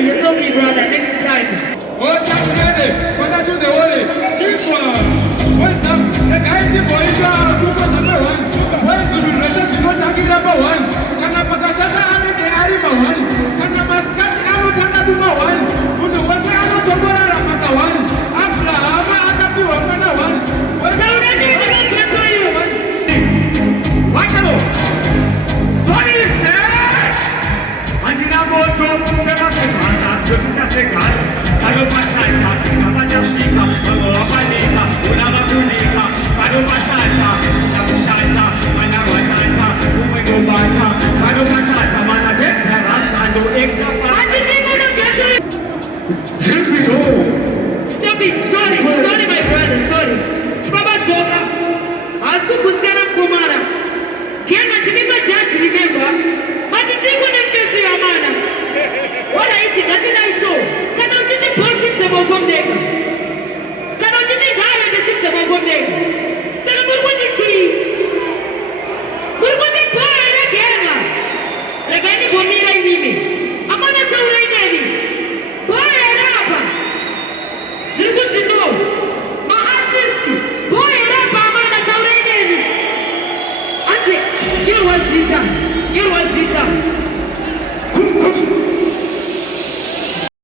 You're so big, brother. Next time. Oh, Jack Kennedy, when I do the worry, what's up? The guy in the boy, focus on number one. Why should we resist not talking number one? Can I put a shot on the Arima one? Can I mascot out and do my one? Who do was I not to go out of one? After I got to one. What's up? Watch out! Sorry, sir! Antina moto, sema sequas, tudo secas. Caiu pra chata, capa de chica, vamos a panica, una mapunica, caiu pra chata, una chata, mana watata, uma gobata, caiu pra chata, mana dexa rasta, do ekta fa. Stop it! Sorry, my brother, sorry. Baba Zoka, ask you to get up, Kumara. Can't you remember?